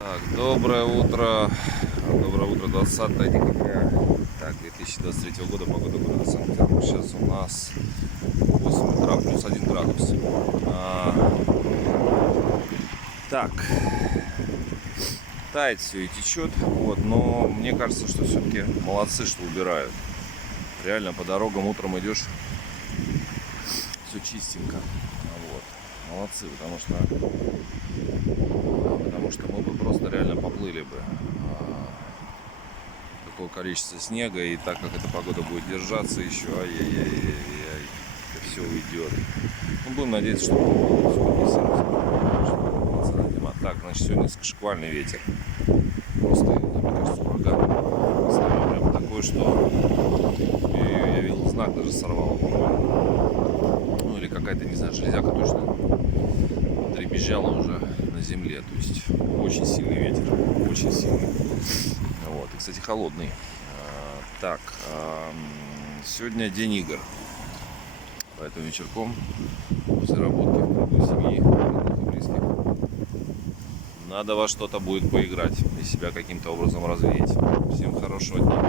Так, доброе утро. Доброе утро, 20 декабря. Так, 2023 года, погода города Санкт-Петербург. Сейчас у нас 8 утра, плюс 1 градус. Так, тает все и течет. Вот, но мне кажется, что все-таки молодцы, что убирают. Реально по дорогам утром идешь, все чистенько. Вот. Молодцы, потому что мы бы просто реально поплыли бы. Такое количество снега, и так как эта погода будет держаться еще, ай-яй-яй-яй-яй, это все уйдет. Ну, будем надеяться, что зима. Так, значит, сегодня шквальный ветер. Просто, мне кажется, ураган. Слова прям такой, что я видел знак, даже сорвало, по-моему. Ну, или какая-то, не знаю, железяка точно дребезжала уже на земле. То есть очень сильный ветер, очень сильный. Вот. И, кстати, холодный. Так, сегодня день игр. Поэтому вечерком после работы в кругу семьи, родных и близких надо во что-то будет поиграть и себя каким-то образом развеять. Всем хорошего дня.